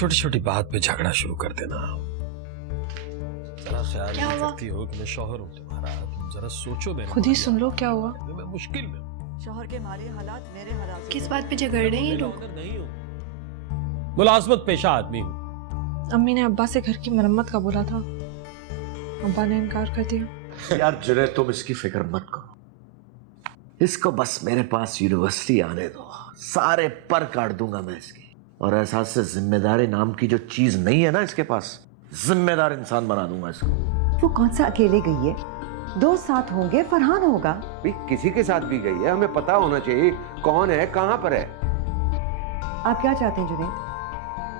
छोटी छोटी बात पे झगड़ा शुरू कर देना। जरा ख्याल क्या हुआ? करती हो कि मैं शौहर हूँ तुम्हारा, तुम जरा सोचो मेरे खुद ही बारे सुन लो में। क्या हुआ। मैं मुश्किल में हूँ। शौहर के मारे हालात मेरे हालात से किस बात पे झगड़ रहे हैं ये लोग? नहीं हूँ, मुलाजमत पेशा आदमी हूँ। अम्मी ने अब्बा से घर की मरम्मत का बोला था, अब्बा ने इनकार कर दिया। यार जुनैद तुम इसकी फिक्र मत करो, इसको बस मेरे पास यूनिवर्सिटी आने दो, सारे पर काट दूंगा मैं इसकी। और एहसास से जिम्मेदारी नाम की जो चीज नहीं है ना इसके पास, जिम्मेदार इंसान बना दूंगा इसको। वो कौन सा अकेले गई है? दो साथ होंगे, फरहान होगा। भी किसी के साथ भी गई है, हमें पता होना चाहिए कौन है, कहां पर है। आप क्या चाहते हैं जुनैद?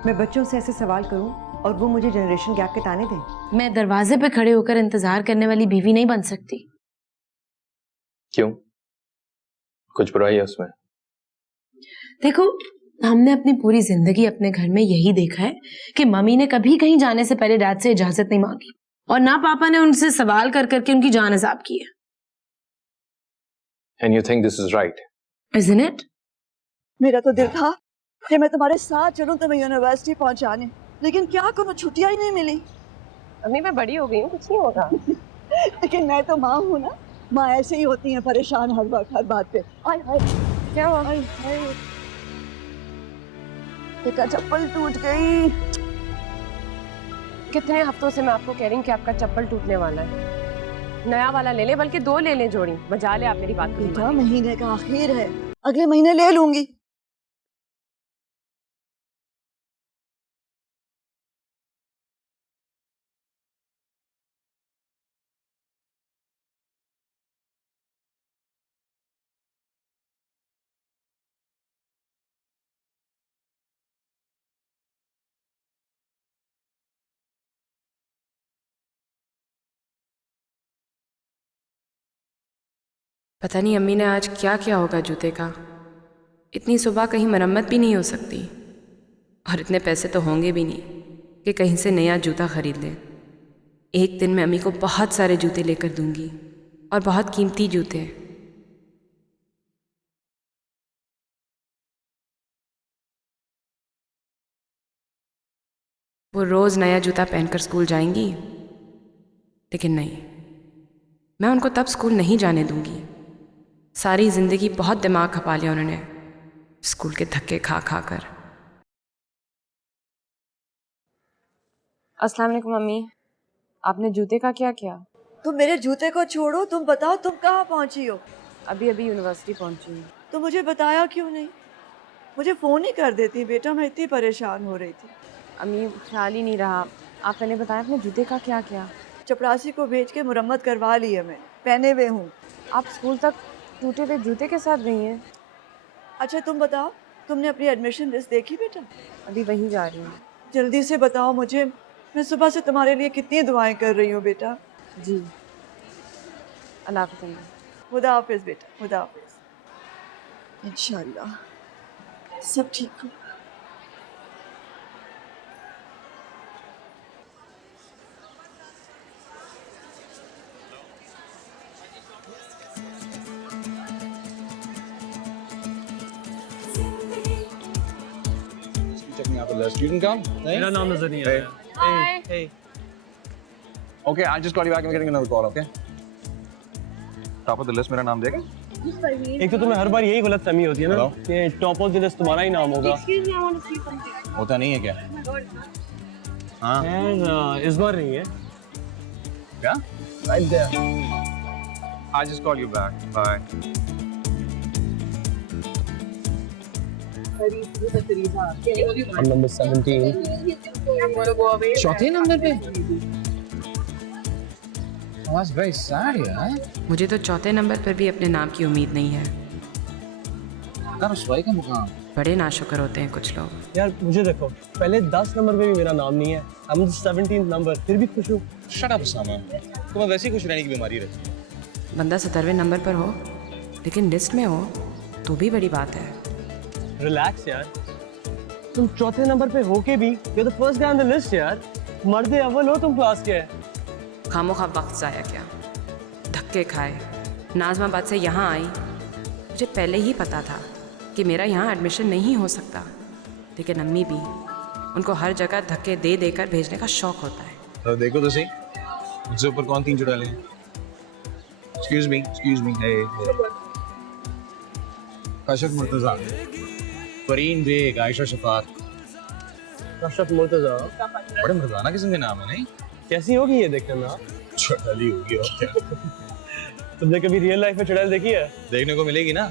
मैं बच्चों से ऐसे सवाल करूं और वो मुझे जनरेशन गैप के ताने दें? मैं दरवाजे पे खड़े होकर इंतजार करने वाली बीवी नहीं बन सकती। क्यों? कुछ बुराई है उसमें? देखो, हमने अपनी पूरी जिंदगी अपने घर में यही देखा है कि मम्मी ने कभी कहीं जाने से पहले डैड से इजाजत नहीं मांगी और ना पापा ने उनसे सवाल कर करके उनकी जान हिसाब की है। And you think this is right? Isn't it? मेरा तो दिल था कि मैं तुम्हारे साथ चलूं तुम्हें यूनिवर्सिटी पहुंचाने, लेकिन क्या करूं, छुट्टियां ही नहीं मिली। अम्मी मैं बड़ी हो गई हूँ, कुछ नहीं होगा। लेकिन मैं तो माँ हूँ ना, माँ ऐसे ही होती हैं, परेशान हर वक्त हर बात पे। आय हाय क्या हुआ? आय हाय, बेटा चप्पल टूट गई। कितने हफ्तों से मैं आपको कह रही हूँ कि आपका चप्पल टूटने वाला है, नया वाला ले ले, बल्कि दो ले ले जोड़ी। बजा ले आप मेरी बात को। बेटा महीने का आखिर है, अगले महीने ले लूंगी। पता नहीं अम्मी ने आज क्या किया होगा जूते का। इतनी सुबह कहीं मरम्मत भी नहीं हो सकती और इतने पैसे तो होंगे भी नहीं कि कहीं से नया जूता खरीद लें। एक दिन मैं अम्मी को बहुत सारे जूते लेकर दूंगी और बहुत कीमती जूते। वो रोज़ नया जूता पहनकर स्कूल जाएंगी, लेकिन नहीं, मैं उनको तब स्कूल नहीं जाने दूंगी। सारी ज़िंदगी बहुत दिमाग खपा लिया उन्होंने स्कूल के धक्के खा खा कर। अस्सलाम वालेकुम मम्मी, आपने जूते का क्या किया? तुम मेरे जूते को छोड़ो, तुम बताओ तुम कहाँ पहुँची हो? अभी अभी यूनिवर्सिटी पहुंची हूँ। तो मुझे बताया क्यों नहीं? मुझे फ़ोन ही कर देती बेटा, मैं इतनी परेशान हो रही थी। अम्मी ख्याल ही नहीं रहा, आप मैंने बताया अपने जूते का क्या किया? चपरासी को भेज के मुरम्मत करवा ली है, मैं पहने हुए हूँ। आप स्कूल तक टूटे हुए जूते के साथ गई हैं? अच्छा तुम बताओ, तुमने अपनी एडमिशन लिस्ट देखी बेटा? अभी वहीं जा रही हूँ। जल्दी से बताओ मुझे, मैं सुबह से तुम्हारे लिए कितनी दुआएं कर रही हूँ बेटा। जी, अल्लाह हाफ़िज़ अम्मी। खुदा हाफिज़ बेटा, खुदा हाफिज़। इंशाल्लाह सब ठीक हो। Checking out the list. You can come. मेरा नाम नजर नहीं आया। Hi. Hey, Okay, I'll just call you back. I'm getting another call. Okay. Top of the list. मेरा नाम देगा? एक तो तुम्हें हर बार यही गलतफहमी होती है ना कि टॉप ऑफ द लिस्ट तुम्हारा ही नाम होगा। होता नहीं है क्या? हाँ। यार इस बार नहीं है। क्या? Right there. I'll just call you back. Bye. I'm number 17. चौथे नंबर पे? Oh, that's very sad, यार। मुझे तो चौथे नंबर पर भी अपने नाम की उम्मीद नहीं है। रुसवाई का मुकाम। बड़े नाशुक्र होते हैं कुछ लोग। यार मुझे देखो, पहले 10 नंबर पे भी मेरा नाम नहीं है। I'm the 17th नंबर, फिर भी खुश हूँ। Shut up, Osama. तुम्हें वैसे ही खुश रहने की बीमारी रहती है। बंदा 17वें नंबर पर हो लेकिन लिस्ट में हो तो भी बड़ी बात है। रिलैक्स यार, तुम चौथे नंबर पे होके भी you're the first guy on the list यार। मर्द अव्वल हो तुम क्लास के। खामोखा वक्त ज़ाया किया, धक्के खाए, नाज़माबाद से यहाँ आई। मुझे पहले ही पता था कि मेरा यहाँ एडमिशन नहीं हो सकता, लेकिन अम्मी भी उनको हर जगह धक्के दे देकर भेजने का शौक होता है। तो देखो तो सही, मुझसे ऊपर कौन 3 चुड़ैले हैं? एक्सक्यूज मी, हे कशफ मुर्तजा, फरीन बेग, आयशा शफात। अशरफ मुर्तजा, बड़े मर्दाना किस्म के नाम है नहीं? कैसी होगी ये देखने में? चुड़ैली होगी और क्या। तुमने कभी रियल लाइफ में चुड़ैल देखी है? देखने को मिलेगी ना।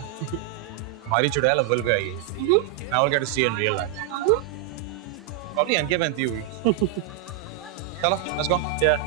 हमारी चुड़ैल अव्वल पे आई है। Now we'll get to see in real life. Probably Ankiya पहनती होगी। चलो, let's go. Yeah.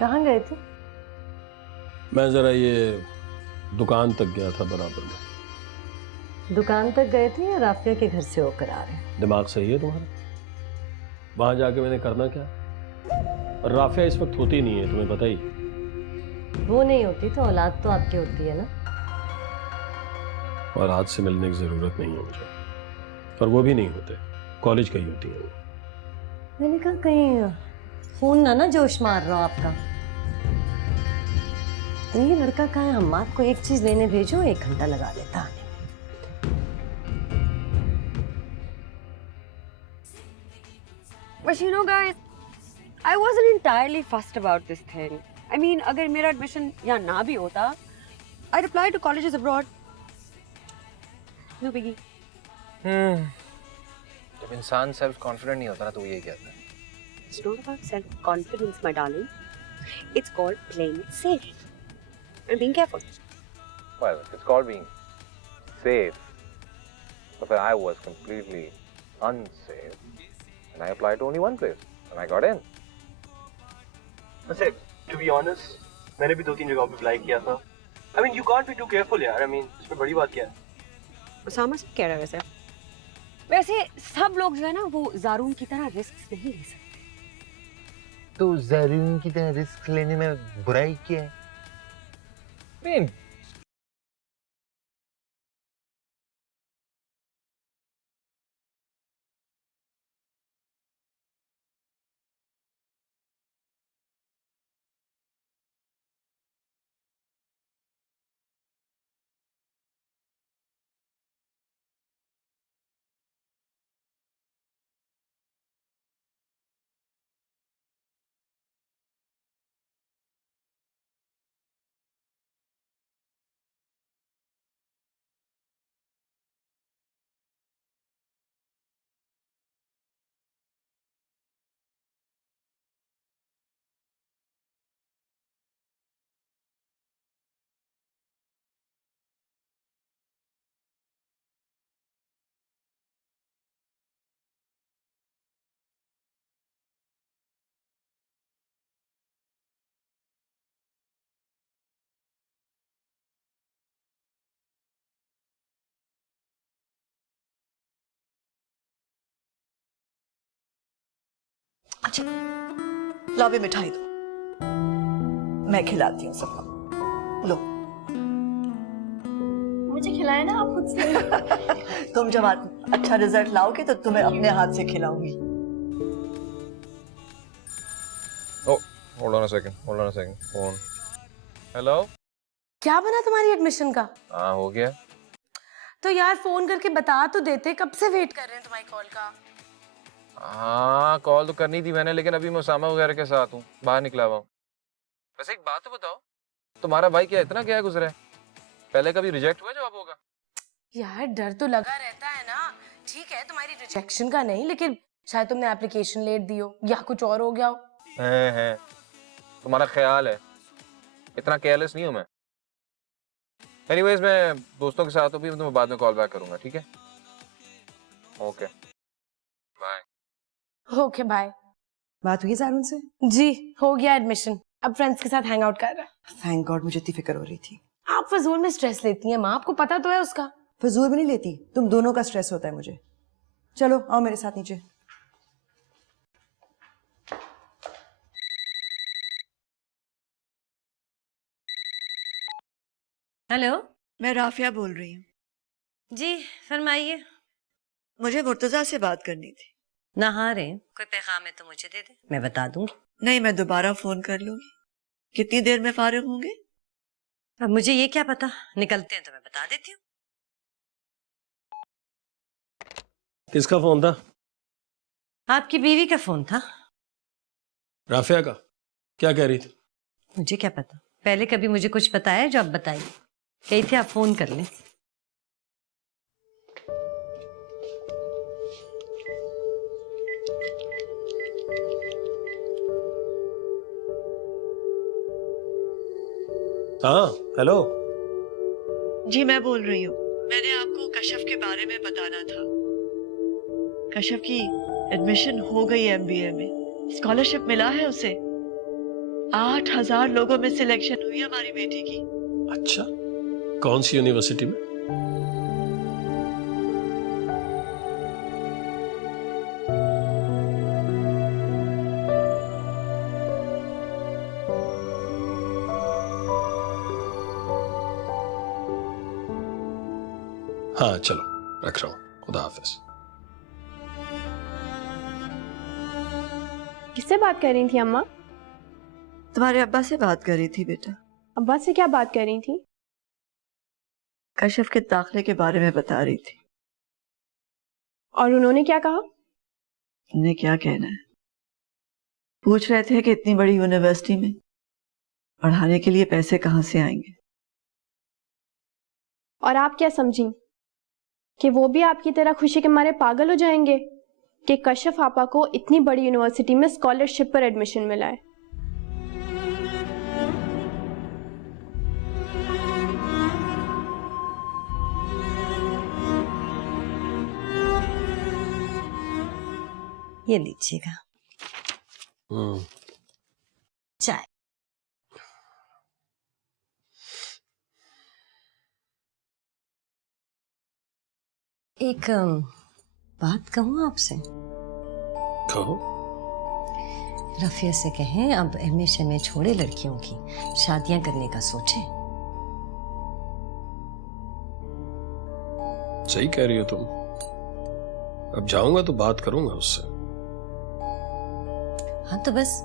कहाँ गए थे? मैं जरा ये दुकान तक गया था बराबर में। दुकान तक गए थे या राफिया के घर से होकर आ रहे हैं? दिमाग सही है तुम्हारा? वहां जाके मैंने करना क्या? और राफिया इस वक्त होती नहीं है, तुम्हें पता ही। वो नहीं होती तो औलाद तो आपकी होती है ना। और हाथ से मिलने की जरूरत नहीं है मुझे, और वो भी नहीं होते, कॉलेज का ही होती है वो। मैंने कहा कहीं खून ना जोश मार रहा हो आपका। तो ये लड़का कहाँ है? हम आपको एक चीज लेने भेजो, 1 घंटा लगा लेता है। But you know guys, I wasn't entirely fussed about this thing. I mean, अगर मेरा एडमिशन यहाँ ना भी होता, I'd apply to colleges abroad. No biggie. जब इंसान सेल्फ कॉन्फिडेंट नहीं होता ना तो वो यही कहता है। It's not about self-confidence, my darling. It's called playing it safe and being careful. Well, it's called being safe. But I was completely unsafe, and I applied to only one place, and I got in. वैसे to be honest, मैंने भी 2-3 जगहों पे apply किया था। I mean, you can't be too careful यार। I mean, इसमें बड़ी बात क्या है? उसामा से कह रहा है वैसे। वैसे सब लोग जो है ना वो ज़ारून की तरह रिस्क नहीं ले सकते। तो ज़ारून की तरह रिस्क लेने में बुराई क्या है? मीन अच्छा, लो भी मिठाई दो, मैं खिलाती हूँ सबको। लो। मुझे खिलाए ना आप खुद से। तुम जब अच्छा रिजल्ट लाओगे तो तुम्हें अपने हाथ से खिलाऊंगी। Oh, hold on a second. Phone. Hello? क्या बना तुम्हारी एडमिशन का? हाँ, हो गया। तो यार फोन करके बता तो देते, कब से वेट कर रहे हैं तुम्हारी कॉल का। हाँ, कॉल तो करनी थी मैंने, लेकिन अभी मैं उसामा वगैरह के साथ हूँ, बाहर निकला हुआ हूँ। वैसे एक बात तो बताओ, तुम्हारा भाई क्या इतना क्या गुजरा है? पहले कभी रिजेक्ट हुआ जवाब होगा? यार डर तो लगा रहता है ना। ठीक है तुम्हारी रिजेक्शन का नहीं, लेकिन शायद तुमने एप्लीकेशन लेट दी हो या कुछ और हो गया हो। है। तुम्हारा ख्याल है, इतना केयरलेस नहीं हूँ मैं। एनीवेज मैं दोस्तों के साथ हूँ, भी तुम्हें बाद में कॉल बैक करूंगा, ठीक है? Okay bye. Okay bye. बात हुई सारुण से? जी हो गया एडमिशन, अब फ्रेंड्स के साथ हैंग आउट कर रहा है। थैंक गॉड, मुझे इतनी फिक्र हो रही थी। आप फजूल में स्ट्रेस लेती हैं माँ, आपको पता तो है उसका। फजूल में नहीं लेती, तुम दोनों का स्ट्रेस होता है मुझे। चलो आओ मेरे साथ नीचे। हेलो, मैं राफिया बोल रही हूँ। जी फरमाइए। मुझे मुर्तजा से बात करनी थी। नहा रहे हैं, कोई पैगाम है तो मुझे दे दे, मैं बता दूंगी। नहीं, मैं दोबारा फोन कर लूंगी। कितनी देर में फारिग होंगे? अब मुझे ये क्या पता, निकलते हैं तो मैं बता देती हूँ। किसका फोन था? आपकी बीवी का फोन था। राफिया का? क्या कह रही थी? मुझे क्या पता, पहले कभी मुझे कुछ बताया जो अब बताइए। कही थी आप फोन कर लें। हाँ हेलो। जी मैं बोल रही हूँ। मैंने आपको कशफ के बारे में बताना था। कशफ की एडमिशन हो गई MBA में, स्कॉलरशिप मिला है उसे। 8,000 लोगों में सिलेक्शन हुई हमारी बेटी की। अच्छा, कौन सी यूनिवर्सिटी में? हाँ चलो, रख रहा हूँ, खुदा हाफिज। किससे बात कर रही थी अम्मा? तुम्हारे अब्बा से बात कर रही थी बेटा। अब्बा से क्या बात कर रही थी? कशफ के दाखिले के बारे में बता रही थी। और उन्होंने क्या कहा? उन्हें क्या कहना है, पूछ रहे थे कि इतनी बड़ी यूनिवर्सिटी में पढ़ाने के लिए पैसे कहाँ से आएंगे। और आप क्या समझी कि वो भी आपकी तरह खुशी के मारे पागल हो जाएंगे कि कशफ आपा को इतनी बड़ी यूनिवर्सिटी में स्कॉलरशिप पर एडमिशन मिला है? ये लीजिएगा चाय। एक बात कहूँ आपसे? कहो। रफिया से कहें अब MA छोड़े, लड़कियों की शादियां करने का सोचे। सही कह रही हो तुम। अब जाऊंगा तो बात करूंगा उससे। हाँ तो बस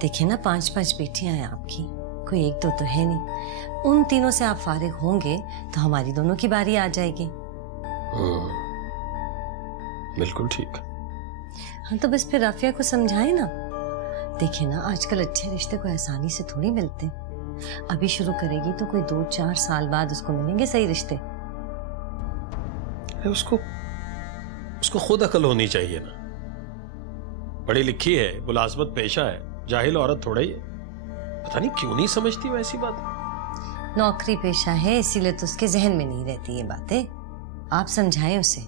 देखिए ना, 5 बेटियां हैं आपकी, कोई एक दो तो है नहीं। उन तीनों से आप फारिग होंगे तो हमारी दोनों की बारी आ जाएगी। बिल्कुल ठीक। हाँ तो बस फिर राफिया को समझाए ना। देखिए ना, आजकल अच्छे रिश्ते को आसानी से थोड़ी मिलते। अभी शुरू करेगी तो कोई 2-4 साल बाद उसको मिलेंगे सही रिश्ते। उसको खुद अकल होनी चाहिए ना। पढ़ी लिखी है, मुलाजमत पेशा है, जाहिल औरत थोड़ा ही है। पता नहीं क्यों नहीं समझती वैसी बात। नौकरी पेशा है इसीलिए तो उसके जहन में नहीं रहती ये बातें। आप समझाएं उसे।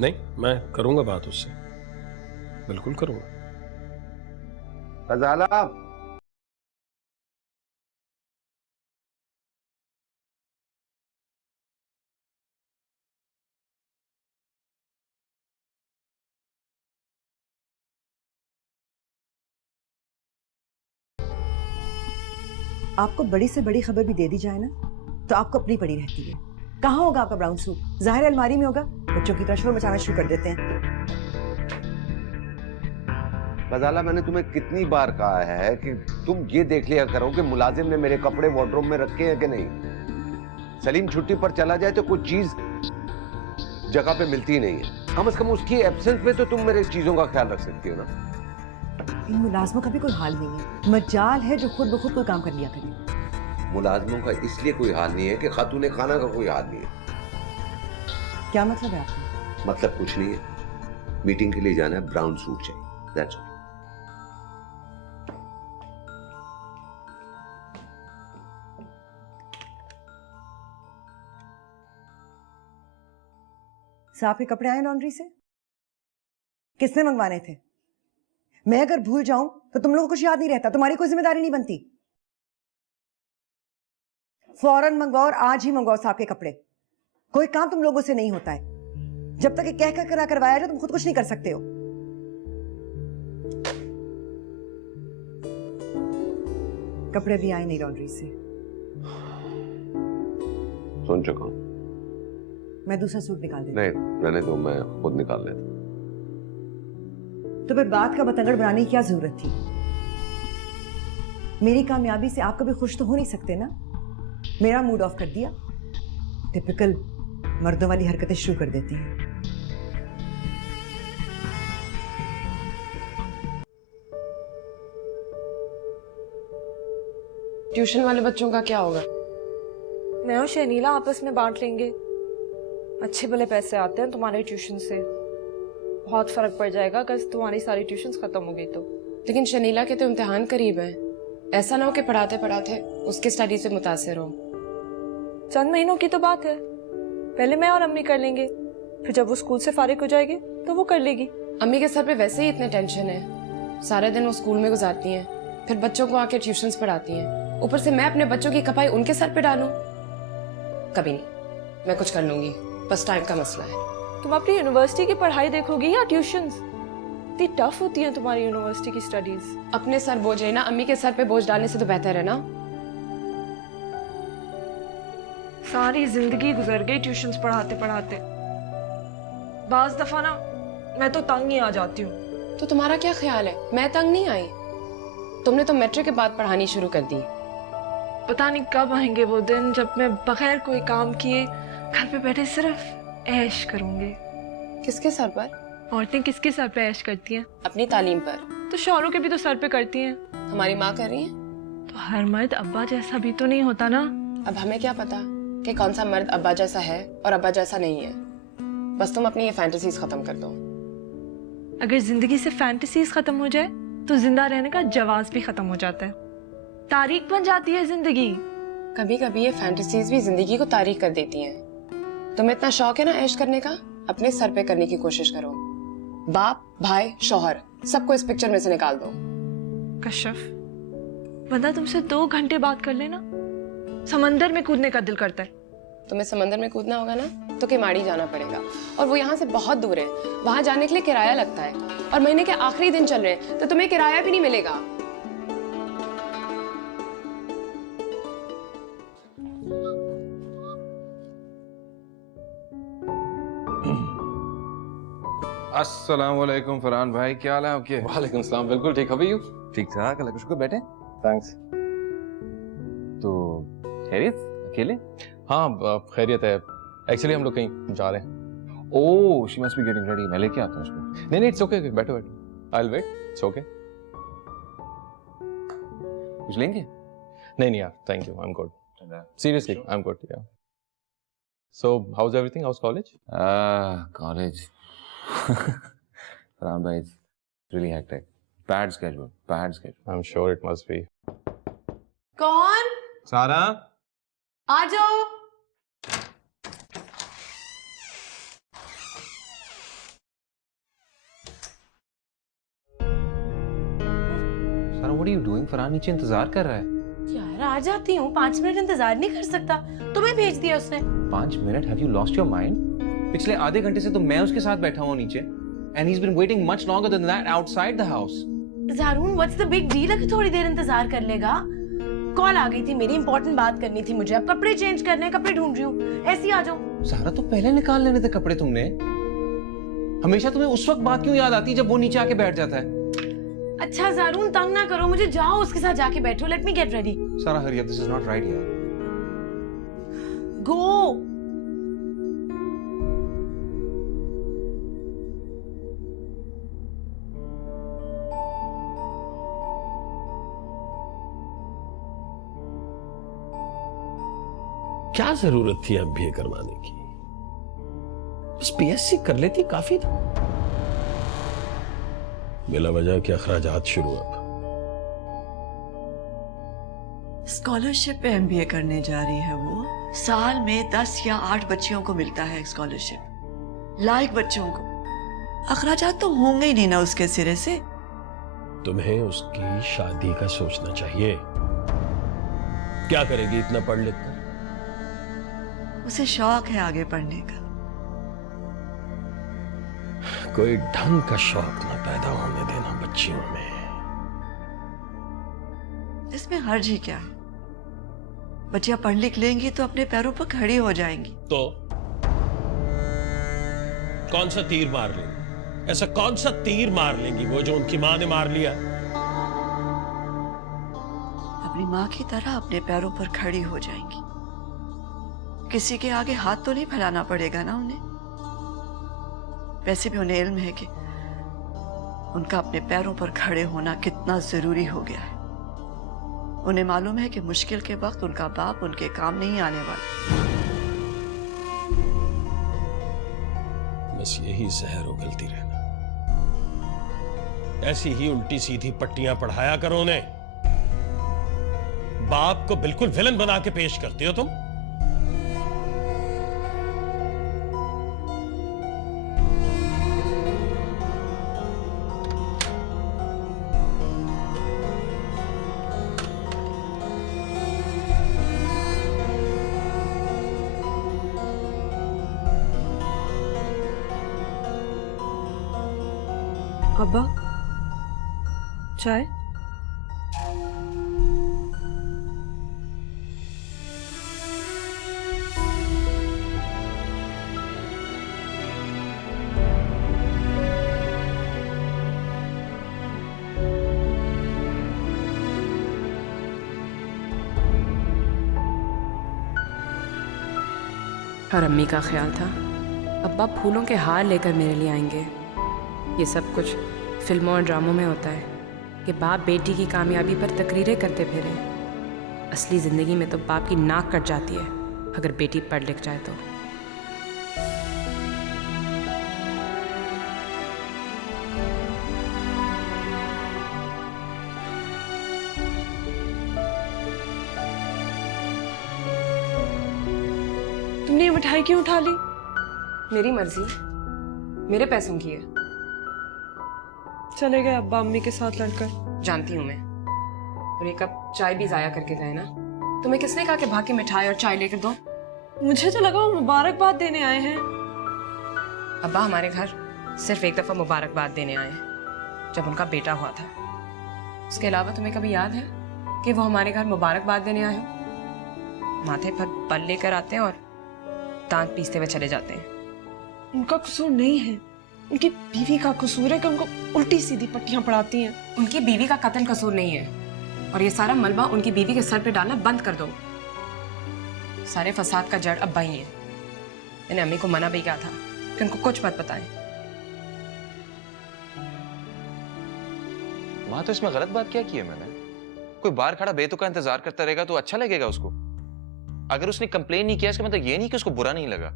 नहीं, मैं करूंगा बात उससे, बिल्कुल करूंगा। फजाला, आपको बड़ी से बड़ी खबर भी दे दी जाए ना तो आपको अपनी पड़ी रहती है। कहाँ होगा आपका ब्राउन सूट? जाहिर अलमारी में होगा। बच्चों की तरह शोर मचाना शुरू कर देते हैं। फजाला, मैंने तुम्हें कितनी बार कहा है कि तुम ये देख लिया करो कि मुलाजिम ने मेरे कपड़े वार्डरोब में रखे हैं कि नहीं। सलीम छुट्टी पर चला जाए तो कोई चीज जगह पे मिलती नहीं है। कम से कम उसकी एब्सेंस में तो तुम मेरे चीजों का ख्याल रख सकती हो ना। इन मुलाजमों का भी कोई हाल नहीं है। मजाल है जो खुद ब खुद कोई काम कर लिया करे। मुलाजमों का इसलिए कोई हाल नहीं है कि खातून खाना का कोई हाल नहीं है। क्या मतलब है आपका? मतलब कुछ नहीं है। मीटिंग के लिए जाना है, ब्राउन सूट चाहिए, दैट्स ऑल। साहब के कपड़े आए लॉन्ड्री से? किसने मंगवाने थे? मैं अगर भूल जाऊं तो तुम लोगों को कुछ याद नहीं रहता, तुम्हारी कोई जिम्मेदारी नहीं बनती। फौरन मंगवाओ और आज ही मंगवाओ साहब के कपड़े। कोई काम तुम लोगों से नहीं होता है। जब तक ये कह कर करा करवाया जाए तुम खुद कुछ नहीं कर सकते हो। कपड़े भी आए नहीं लॉन्ड्री से। सुन चुका हूं। मैं दूसरा सूट निकाल देती नहीं, रहने दो, मैं खुद निकाल लेता। तो फिर बात का बतंगड़ बनाने की क्या जरूरत थी? मेरी कामयाबी से आप कभी खुश तो हो नहीं सकते ना? मेरा मूड ऑफ कर दिया। टिपिकल मर्दों वाली हरकतें शुरू कर देती हैं। ट्यूशन वाले बच्चों का क्या होगा? मैं और शनीला आपस में बांट लेंगे। अच्छे भले पैसे आते हैं तुम्हारे ट्यूशन से। बहुत फर्क पड़ जाएगा अगर तुम्हारी सारी ट्यूशन्स खत्म हो गई तो। लेकिन शनीला के तो इम्तिहान करीब है। ऐसा ना हो कि पढ़ाते पढ़ाते उसकी स्टडी से मुतासिर हो। चंद महीनों की तो बात है। पहले मैं और अम्मी कर लेंगे, फिर जब वो स्कूल से फारिग हो जाएगी तो वो कर लेगी। अम्मी के सर पे वैसे ही इतने टेंशन है। सारे दिन वो स्कूल में गुजारती हैं, फिर बच्चों को आके ट्यूशन्स पढ़ाती हैं। ऊपर से मैं अपने बच्चों की कपाई उनके सर पे डालूं? कभी नहीं, मैं कुछ कर लूंगी, बस टाइम का मसला है। तुम अपनी यूनिवर्सिटी की पढ़ाई देखोगी या ट्यूशन्स? इतनी टफ होती है तुम्हारी यूनिवर्सिटी की स्टडीज। अपने सर बोझ है ना, अम्मी के सर पे बोझ डालने से तो बेहतर है ना। सारी जिंदगी गुजर गई ट्यूशन्स पढ़ाते पढ़ाते। बाज दफा ना मैं तो तंग ही आ जाती हूँ। तो तुम्हारा क्या ख्याल है? मैं तंग नहीं आई। तुमने तो मैट्रिक के बाद पढ़ानी शुरू कर दी। पता नहीं कब आएंगे वो दिन जब मैं बगैर कोई काम किए घर पे बैठे सिर्फ ऐश करूंगी। किसके सर पर? औरतें किसके सर पे ऐश करती हैं? अपनी तालीम पर। तो शौहरों के भी तो सर पे करती हैं। हमारी माँ कर रही है। तो हर मर्द अब्बा जैसा भी तो नहीं होता ना। अब हमें क्या पता कि कौन सा मर्द अब्बा जैसा है और अब्बा जैसा नहीं है। बस तुम अपनी ये फैंटेसीज खत्म कर दो। अगर जिंदगी से फैंटेसीज खत्म हो जाए तो जिंदा रहने का जवाब भी खत्म हो जाता है। तारीख बन जाती है जिंदगी। कभी कभी ये फैंटेसीज भी जिंदगी को तारीख कर देती हैं। तुम्हें इतना शौक है ना ऐश करने का, अपने सर पे करने की कोशिश करो। बाप, भाई, शौहर सबको इस पिक्चर में से निकाल दो। कश्यप, बंदा तुमसे 2 घंटे बात कर लेना, समंदर में कूदने का दिल करता है। तुम्हें समंदर में कूदना होगा ना तो किमाड़ी जाना पड़ेगा, और वो यहाँ से बहुत दूर है। वहां जाने के लिए किराया लगता है, और महीने के आखिरी दिन चल रहे हैं तो तुम्हें किराया भी नहीं मिलेगा। अस्सलाम वालेकुम फरहान भाई, क्या हाल है आपके? वालेकुम सलाम, बिल्कुल ठीक। How are you? ठीक ठाक, अल्लाह का शुक्र। बैठे। थैंक्स। तो खैरियत? अकेले? हाँ खैरियत है। एक्चुअली हम लोग कहीं जा रहे हैं। Oh, she must be getting ready. मैं लेके आता हूँ उसको। नहीं नहीं, इट्स ओके, बैठो बैठो। I will wait, it's okay. कुछ लेंगे? नहीं नहीं यार, thank you, I am good. Seriously I am good. Yeah so how is everything? How is college? College Farhan भाई, it's really hectic. Bad schedule. I'm sure it must be. कौन? सारा, आ जाओ। सारा, what are you doing? Farhan नीचे इंतजार कर रहा है। यार आ जाती हूँ, 5 मिनट इंतजार नहीं कर सकता। तुम्हें भेज दिया उसने। 5 minute? Have you lost your mind? पिछले आधे घंटे से तो मैं उसके साथ बैठा हूँ नीचे, and he's been waiting much longer than that outside the house. ज़ारून, what's the big deal? अगर थोड़ी देर इंतजार कर लेगा। कॉल आ गई थी मेरी, इंपॉर्टेंट बात करनी थी मुझे। अब कपड़े चेंज करने, कपड़े ढूंढ रही हूँ। ऐसे ही आ जाओ। सारा, तो पहले निकाल लेने थे कपड़े तुमने। हमेशा तुम्हें उस वक्त बात क्यों याद आती है जब वो नीचे आके बैठ जाता है? अच्छा ज़ारून, तंग ना करो मुझे, जाओ उसके साथ जाके बैठो। Let me get ready. Sara, hurry up, this is not right यार। गो। क्या जरूरत थी एमबीए करवाने की? बस बीएससी कर लेती काफी था। बिला वजह के अखराजात शुरू। अब स्कॉलरशिप पे एमबीए करने जा रही है वो। साल में 10 या 8 बच्चियों को मिलता है स्कॉलरशिप। लायक बच्चों को अखराजात तो होंगे ही नहीं ना उसके सिरे से। तुम्हें उसकी शादी का सोचना चाहिए। क्या करेगी इतना पढ़ लिख कर? उसे शौक है आगे पढ़ने का। कोई ढंग का शौक ना पैदा होने देना बच्चियों में। इसमें हर्ज ही क्या है? बच्चियां पढ़ लिख लेंगी तो अपने पैरों पर खड़ी हो जाएंगी। तो कौन सा तीर मार लेंगी? ऐसा कौन सा तीर मार लेंगी वो जो उनकी मां ने मार लिया? अपनी मां की तरह अपने पैरों पर खड़ी हो जाएंगी। किसी के आगे हाथ तो नहीं फैलाना पड़ेगा ना उन्हें। वैसे भी उन्हें इल्म है कि उनका अपने पैरों पर खड़े होना कितना जरूरी हो गया है। उन्हें मालूम है कि मुश्किल के वक्त उनका बाप उनके काम नहीं आने वाला। बस यही जहर उगलती रहना। ऐसी ही उल्टी सीधी पट्टियां पढ़ाया करो उन्हें। बाप को बिल्कुल विलन बना के पेश करते हो तुम। अब्बा चाय? और अम्मी का ख्याल था अब्बा फूलों के हार लेकर मेरे लिए आएंगे। ये सब कुछ फिल्मों और ड्रामों में होता है कि बाप बेटी की कामयाबी पर तकरीरें करते फिरे। असली ज़िंदगी में तो बाप की नाक कट जाती है अगर बेटी पढ़ लिख जाए तो। तुमने ये मिठाई क्यों उठा ली? मेरी मर्जी, मेरे पैसों की है। चले गए अब्बा अम्मी के साथ लड़कर। जानती हूँ मैं। और एक कप चाय भी जाया करके गए ना। तुम्हें किसने कहा कि भाग के मिठाई और चाय लेकर दो? मुझे तो लगा वो मुबारकबाद देने आए हैं। अब्बा हमारे घर सिर्फ एक दफा मुबारकबाद देने आए हैं, जब उनका बेटा हुआ था। उसके अलावा तुम्हें कभी याद है कि वो हमारे घर मुबारकबाद देने आए हो? माथे पर पल लेकर आते हैं और दांत पीसते हुए चले जाते हैं। उनका कसूर नहीं है, उनकी बीवी का कसूर है कि उनको उल्टी सीधी पट्टियां पड़ाती हैं। उनकी बीवी का कत्ल कसूर नहीं है, और ये सारा मलबा उनकी बीवी के सर पे डालना बंद कर दो। सारे फसाद का जड़ अब्बा ही है। मैंने अम्मी को मना भी किया था कि उनको कुछ मत बताएं। माँ तो इसमें गलत बात क्या की है मैंने? कोई बाहर खड़ा बेतुका इंतजार करता रहेगा तो अच्छा लगेगा उसको? अगर उसने कंप्लेन नहीं किया इसका मतलब ये नहीं कि उसको बुरा नहीं लगा।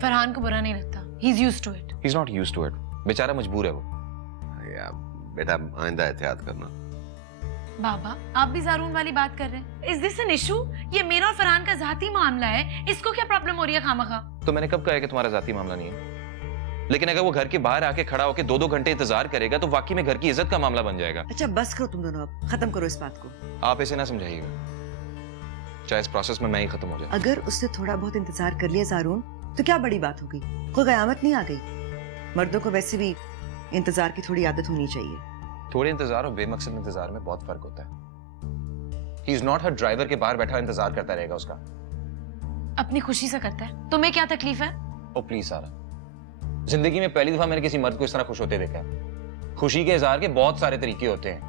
फरहान को बुरा नहीं लगता। He's used to it. He's not used to it. बेचारा मजबूर है वो। यार बेटा आइंदा एहतियात करना। बाबा आप भी जारून वाली बात कर रहे हैं। Is this an issue? ये मेरा और फरहान का जाती मामला है, इसको क्या प्रॉब्लम हो रही है खामखा? तो मैंने कब कहा है कि तुम्हारा जाती मामला नहीं है? लेकिन अगर वो घर के बाहर आके खड़ा होकर 2-2 घंटे इंतजार करेगा तो वाकई में घर की इज्जत का मामला बन जाएगा। अच्छा बस करो तुम दोनों, अब खत्म करो इस बात को। आप इसे ना समझाइएगा, चाहे इस प्रोसेस में मैं ही खत्म हो जाए। अगर उसने थोड़ा बहुत इंतजार कर लिया जारून तो क्या बड़ी बात होगी, कोई कयामत नहीं आ गई। मर्दों को वैसे भी इंतजार की थोड़ी आदत होनी चाहिए। थोड़े इंतजार और बेमकसद इंतजार में बहुत फर्क होता है। He is not her driver के बाहर बैठा इंतजार करता रहेगा उसका। अपनी खुशी से करता है, तुम्हें क्या तकलीफ है? ओ प्लीज सारा, जिंदगी में पहली दफा मैंने किसी मर्द को इस तरह खुश होते देखा है। खुशी के इजहार के बहुत सारे तरीके होते हैं।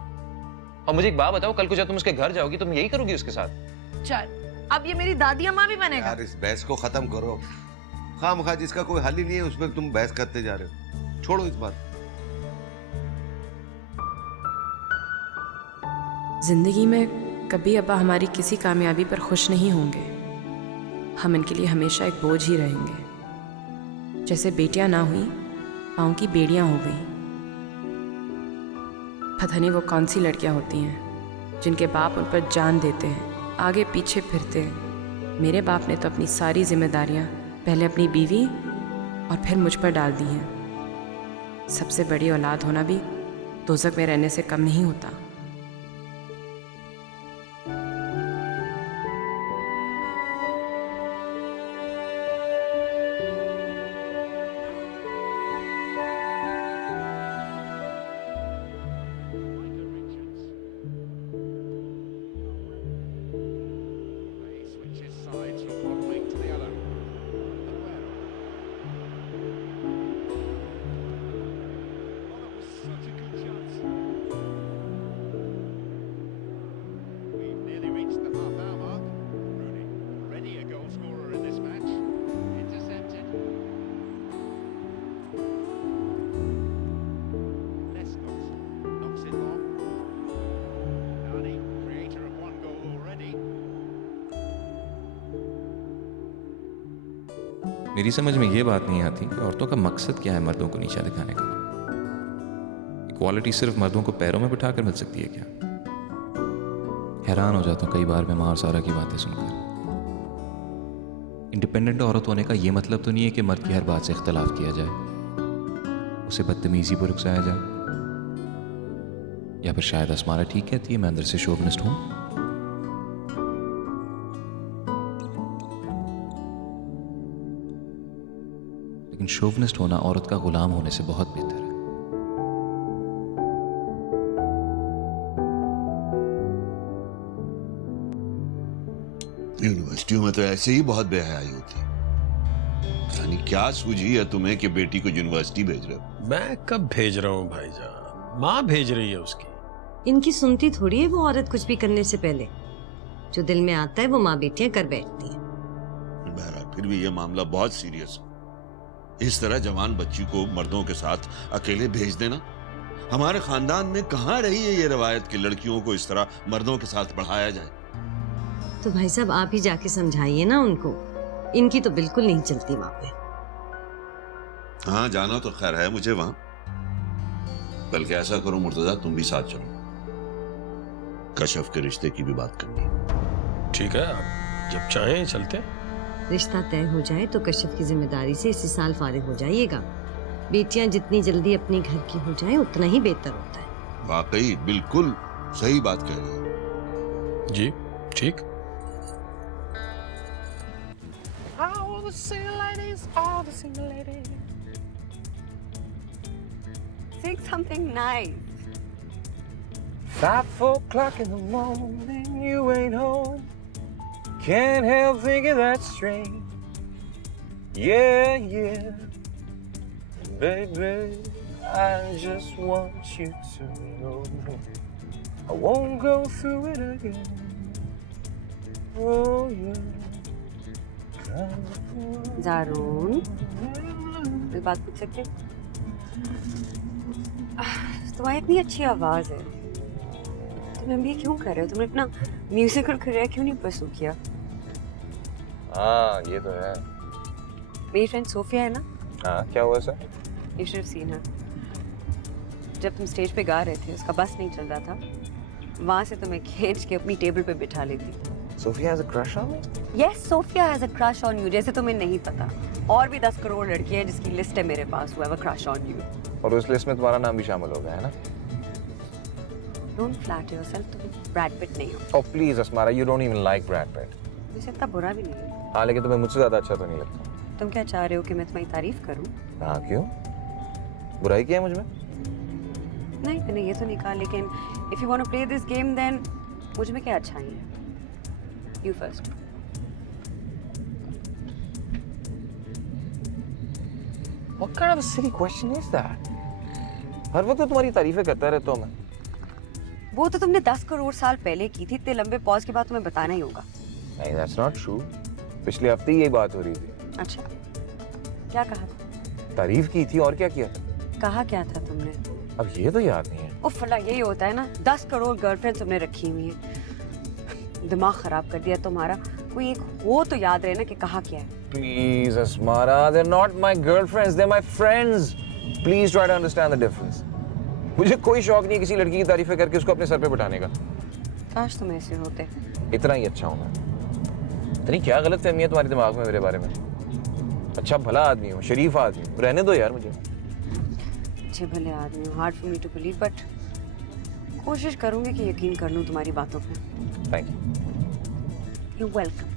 और मुझे एक बात बताओ, कल को जब तुम उसके घर जाओगी तुम यही करोगी उसके साथ? चल अब ये मेरी दादी अम्मा भी बनेगा। यार इस बहस को खत्म करो। खामखा जिसका कोई हल ही नहीं है उस पर तुम बहस करते जा रहे हो। छोड़ो इस बात। जिंदगी में कभी अब्बा हमारी किसी कामयाबी पर खुश नहीं होंगे। हम इनके लिए हमेशा एक बोझ ही रहेंगे। जैसे बेटियां ना हुई, पाँव की बेड़ियां हो गई। पता नहीं वो कौन सी लड़कियां होती हैं जिनके बाप उन पर जान देते हैं, आगे पीछे फिरते हैं। मेरे बाप ने तो अपनी सारी जिम्मेदारियां पहले अपनी बीवी और फिर मुझ पर डाल दी हैं। सबसे बड़ी औलाद होना भी दोज़ख में रहने से कम नहीं होता। मेरी समझ में ये बात नहीं आती कि औरतों का मकसद क्या है मर्दों को नीचा दिखाने का। इक्वालिटी सिर्फ मर्दों को पैरों में बिठाकर मिल सकती है क्या? हैरान हो जाता हूँ कई बार मैं माँ और सारा की बातें सुनकर। इंडिपेंडेंट औरत होने का ये मतलब तो नहीं है कि मर्द की हर बात से इख्तलाफ किया जाए, उसे बदतमीजी पर उकसाया जाए। या फिर शायद असमारा ठीक कहती है, मैं अंदर से शोवनिस्ट हूँ। लेकिन शोवनिस्ट होना औरत का गुलाम होने से बहुत बेहतर है। यूनिवर्सिटियों में तो ऐसे ही बहुत बेहयाई होती है। पता नहीं क्या सूझी है तुम्हें कि बेटी को यूनिवर्सिटी भेज रहे हो? मैं कब भेज रहा हूँ भाईजान, माँ भेज रही है उसकी। इनकी सुनती थोड़ी है वो औरत कुछ भी करने से पहले। जो दिल में आता है वो माँ बेटियां कर बैठती है। बहरहाल फिर भी ये मामला बहुत सीरियस है। इस तरह जवान बच्ची को मर्दों के साथ अकेले भेज देना, हमारे खानदान में कहाँ रही है ये रवायत कि लड़कियों को इस तरह मर्दों के साथ पढ़ाया जाए। तो भाई साहब आप ही जाके समझाइए ना उनको। इनकी तो बिल्कुल नहीं चलती वहां पे। हाँ जाना तो खैर है मुझे वहां, बल्कि ऐसा करो मुर्तजा तुम भी साथ चलो, कशफ के रिश्ते की भी बात करनी है। ठीक है, आप जब चाहें चलते। रिश्ता तय हो जाए तो कश्यप की जिम्मेदारी से इसी साल फारिग हो जाइएगा। बेटियां जितनी जल्दी अपने घर की हो जाएं उतना ही बेहतर होता है। वाकई बिल्कुल सही बात कह रहे हैं जी। ठीक। Sing something nice. 4 o'clock in the morning, you ain't home. Can't help thinking that's strange. Yeah, yeah. Baby, I just want you to know I won't go through it again. Oh, yeah. जारून, एक बात पूछ सकते? तुम्हारी इतनी अच्छी आवाज है, तुम MBA क्यों कर रहे हो? तुमने अपना म्यूजिकल करियर क्यों नहीं परस्यू किया? हाँ ये तो है। मेरी फ्रेंड सोफिया है ना? हाँ क्या हुआ sir? You should have seen her. जब तुम स्टेज पे गा रहे थे, उसका बस नहीं चल रहा था, वहाँ से तुम्हें खींच के अपनी टेबल पे बिठा लेती। Sophia has a crush on me? Yes, Sophia has a crush on you. जैसे तुम्हें नहीं पता, और भी 10 करोड़ लड़कियां हैं जिसकी लिस्ट है मेरे पास, who have a crush on you. और उस लिस्ट में तुम्हारा नाम भी शामिल हो गया है ना? Don't flatter yourself. तुम Brad Pitt नहीं हो। Oh please Asmara, you don't even like Brad Pitt. मुझे इतना बुरा भी नहीं है। हाँ लेकिन तुम्हें मुझसे ज्यादा अच्छा तो नहीं लगता। तुम क्या चाह रहे हो कि मैं तुम्हारी तारीफ करूं? हाँ क्यों? बुराई क्या है मुझ में? नहीं मैंने ये तो नहीं कहा, लेकिन if you want to play this game then मुझ में क्या अच्छा है? You first. What kind of a silly question is that? हर वक्त तो तुम्हारी तारीफें करता रहता हूँ मैं। वो तो तुमने 10 करोड़ साल पहले की थी, इतने लंबे पॉज के बाद तुम्हें बताना ही होगा। नहीं, that's not true. पिछले हफ्ते ही यही बात हो रही थी। अच्छा, क्या कहा था? तारीफ की थी और क्या किया? कहा क्या था तुमने? अब ये तो याद नहीं है। ओ फला, यही होता है ना, 10 करोड़ गर्लफ्रेंड तुमने रखी हुई है, दिमाग खराब कर दिया तुम्हारा। कोई एक हो तो याद रहे ना कि कहा क्या है। Please Asmara, they're not my girlfriends, they're my friends. Please try to understand the difference. मुझे कोई शौक नहीं किसी लड़की की तारीफें करके उसको अपने सर पे बिठाने का। काश तुम ऐसे होते। इतना ही अच्छा हूँ मैं। इतनी क्या गलत फहमी है तुम्हारे दिमाग में मेरे बारे में? अच्छा भला आदमी हो, शरीफ आदमी हो, रहने दो यार मुझे। अच्छे भले आदमी हो, hard for me to believe, but कोशिश करूंगी कि यकीन कर लूं तुम्हारी बातों पे। Thank you. You welcome.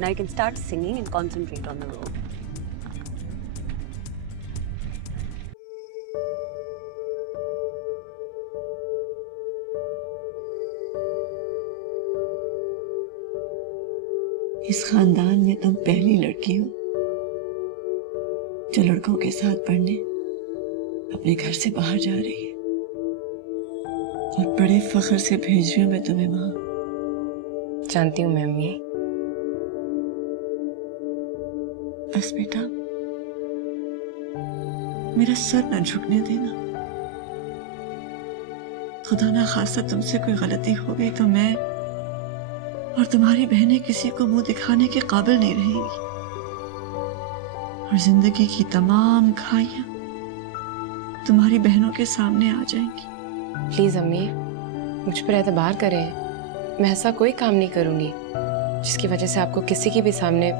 Now you can start singing and concentrate on the road. इस खानदान में तुम पहली लड़की हो जो लड़कों के साथ पढ़ने अपने घर से बाहर जा रही है, और बड़े फख्र से भेज रही हूँ मैं तुम्हें वहां। जानती हूँ मैं अम्मी। बस बेटा, मेरा सर न झुकने देना। खुदा ना खास्ता तुमसे कोई गलती हो गई तो मैं और तुम्हारी बहनें किसी को मुंह दिखाने के काबिल नहीं रहेंगी, और जिंदगी की तमाम खाइयां तुम्हारी बहनों के सामने आ जाएंगी। प्लीज़ अम्मी, मुझ पर एतबार करें। मैं ऐसा कोई काम नहीं करूँगी जिसकी वजह से आपको किसी की भी सामने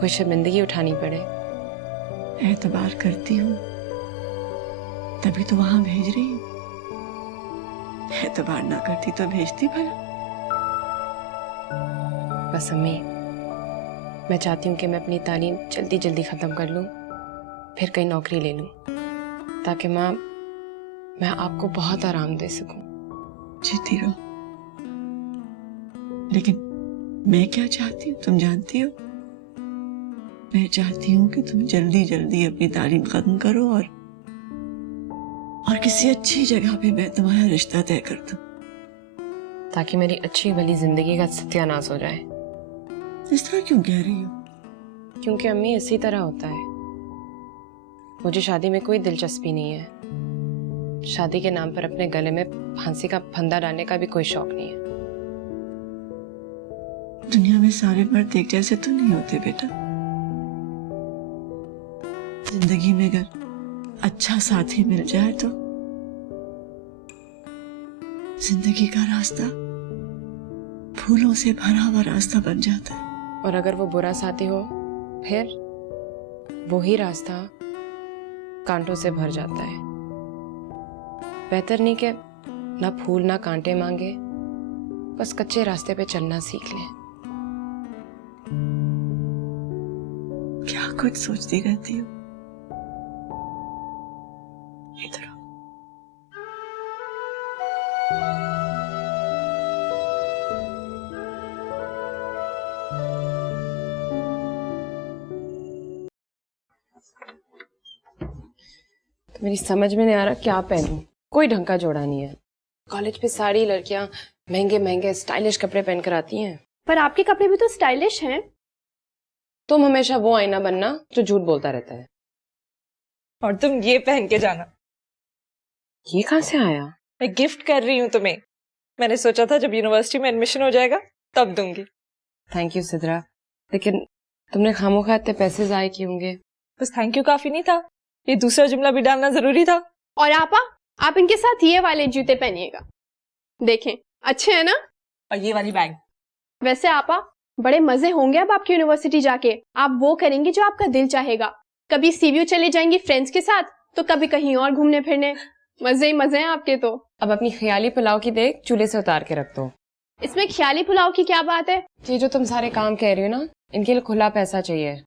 कोई शर्मिंदगी उठानी पड़े। एतबार करती हूँ तभी तो वहां भेज रही हूँ। एतबार ना करती तो भेजती भला। बस अम्मी, मैं चाहती हूँ कि मैं अपनी तालीम जल्दी जल्दी ख़त्म कर लूँ, फिर कहीं नौकरी ले लूँ, ताकि माँ मैं आपको बहुत आराम दे सकूँ। जीती रहो, लेकिन मैं क्या चाहती हूँ तुम जानती हो? मैं चाहती हूँ कि तुम जल्दी जल्दी अपनी तालीम खत्म करो और किसी अच्छी जगह पे मैं तुम्हारा रिश्ता तय कर दूँ, ताकि मेरी अच्छी भली जिंदगी का सत्यानाश हो जाए। इस तरह क्यों कह रही हो? क्योंकि अम्मी इसी तरह होता है। मुझे शादी में कोई दिलचस्पी नहीं है। शादी के नाम पर अपने गले में फांसी का फंदा डालने का भी कोई शौक नहीं है। दुनिया में सारे मर्द एक जैसे तो नहीं होते बेटा। जिंदगी में अगर अच्छा साथी मिल जाए तो जिंदगी का रास्ता फूलों से भरा हुआ रास्ता बन जाता है। और अगर वो बुरा साथी हो, फिर वही रास्ता कांटों से भर जाता है। बेहतर नहीं कि ना फूल ना कांटे मांगे, बस कच्चे रास्ते पे चलना सीख ले। क्या कुछ सोचती रहती हो? इधर आओ। तो मेरी समझ में नहीं आ रहा क्या पहनूं। कोई ढंग का जोड़ा नहीं है। कॉलेज पे सारी लड़कियां महंगे महंगे स्टाइलिश कपड़े पहन कर आती हैं। पर आपके कपड़े भी तो स्टाइलिश हैं। तुम हमेशा वो आईना बनना जो झूठ बोलता रहता है। और तुम ये पहन के जाना। ये कहाँ से आया? मैं गिफ्ट कर रही हूँ तुम्हें। मैंने सोचा था जब यूनिवर्सिटी में एडमिशन हो जाएगा तब दूंगी। थैंक यू सिद्रा, लेकिन तुमने खामोखा इतने पैसे जाए किए होंगे। बस थैंक यू काफी नहीं था, ये दूसरा जुमला भी डालना जरूरी था। और आप इनके साथ ये वाले जूते पहनिएगा, देखें अच्छे हैं ना। और ये वाली बैग। वैसे बड़े मजे होंगे अब आपकी यूनिवर्सिटी जाके। आप वो करेंगे जो आपका दिल चाहेगा। कभी सीव्यू चले जाएंगी फ्रेंड्स के साथ, तो कभी कहीं और घूमने फिरने। मजे ही मजे हैं आपके तो। अब अपनी ख्याली पुलाव की देख चूल्हे से उतार के रख दो। इसमें ख्याली पुलाव की क्या बात है? ये जो तुम सारे काम कह रही हो ना, इनके लिए खुला पैसा चाहिए,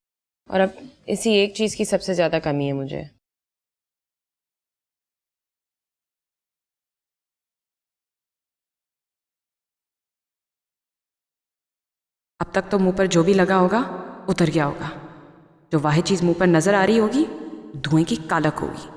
और अब इसी एक चीज की सबसे ज्यादा कमी है मुझे। अब तक तो मुंह पर जो भी लगा होगा उतर गया होगा। जो वाहिद चीज मुंह पर नजर आ रही होगी धुएं की कालक होगी।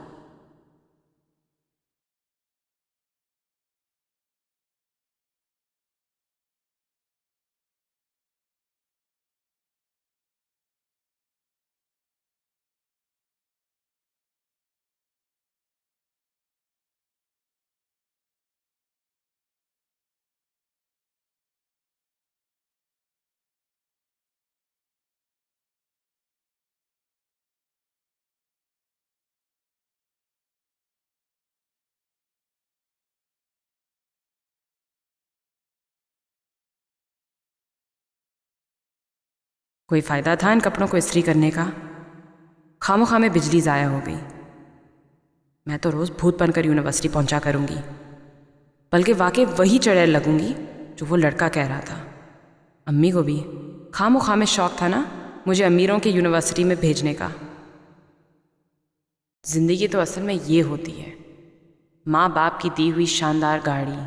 कोई फायदा था इन कपड़ों को इस्त्री करने का? खामोखा में बिजली ज़ाया हो गई। मैं तो रोज़ भूत बनकर यूनिवर्सिटी पहुंचा करूंगी, बल्कि वाकई वही चुड़ैल लगूंगी जो वो लड़का कह रहा था। अम्मी को भी खामोखा में शौक था ना मुझे अमीरों की यूनिवर्सिटी में भेजने का। ज़िंदगी तो असल में ये होती है, माँ बाप की दी हुई शानदार गाड़ी,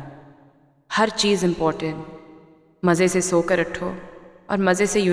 हर चीज़ इम्पोर्टेंट, मज़े से सोकर उठो और मज़े से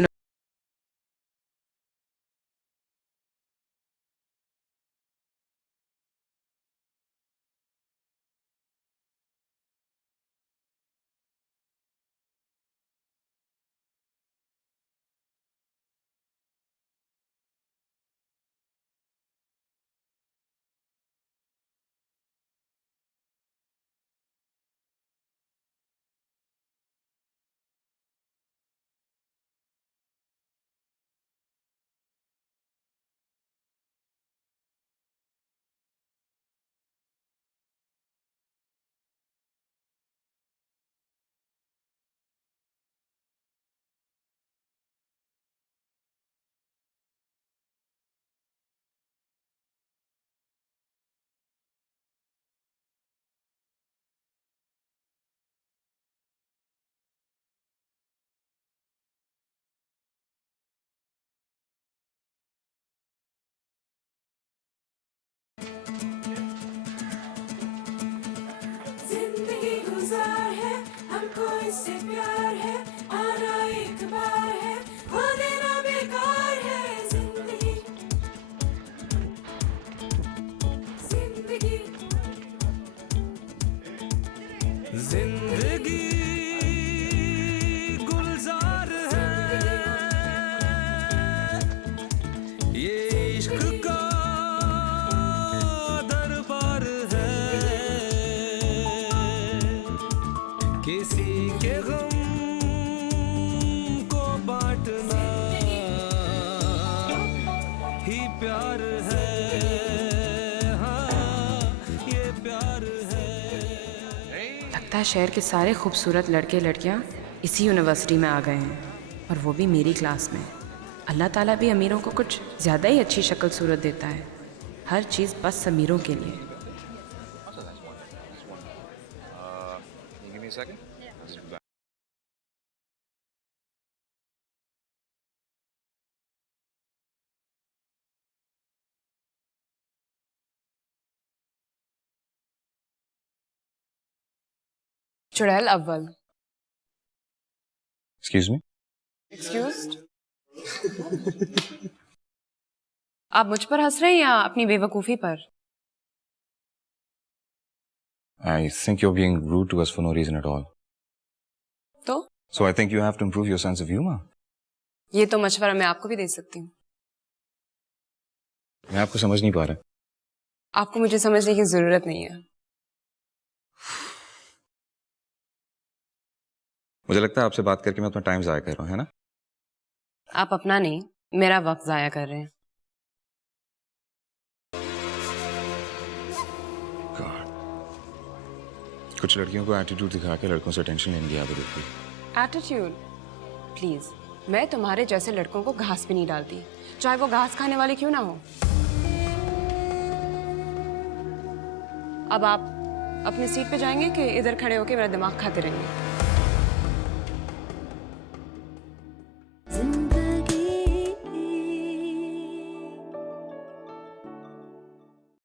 जिंदगी गुजार है, हमको इससे प्यार है, आना एक बार है, खो देना बेकार है। जिंदगी जिंदगी जिंदगी गुलजार है, ये इश्क का दरबार है, किसी के गम को बांटना ही प्यार है, हाँ ये प्यार है। लगता है शहर के सारे खूबसूरत लड़के लड़कियां इसी यूनिवर्सिटी में आ गए हैं, और वो भी मेरी क्लास में। अल्लाह ताला भी अमीरों को कुछ ज़्यादा ही अच्छी शक्ल सूरत देता है, हर चीज़ बस अमीरों के लिए। Give me a second. चुड़ैल अव्वल। Excuse me? एक्सक्यूज्ड? आप मुझ पर हंस रहे हैं या अपनी बेवकूफ़ी पर? I think you're being rude to us for no reason at all. तो So I think you have to improve your sense of humor. ये तो मशवरा मैं आपको भी दे सकती हूँ। मैं आपको समझ नहीं पा रहा। आपको मुझे समझने की जरूरत नहीं है। मुझे लगता है आपसे बात करके मैं अपना टाइम जाया कर रहा हूँ, है ना? आप अपना नहीं, मेरा वक्त जाया कर रहे हैं। कुछ लड़कियों को एटीट्यूड दिखा के लड़कों से टेंशन लेने की आदत होती है। एटीट्यूड? प्लीज, मैं तुम्हारे जैसे लड़कों को घास भी नहीं डालती, चाहे वो घास खाने वाले क्यों ना हो। अब आप अपनी सीट पे जाएंगे कि इधर खड़े होके मेरा दिमाग खाते रहेंगे?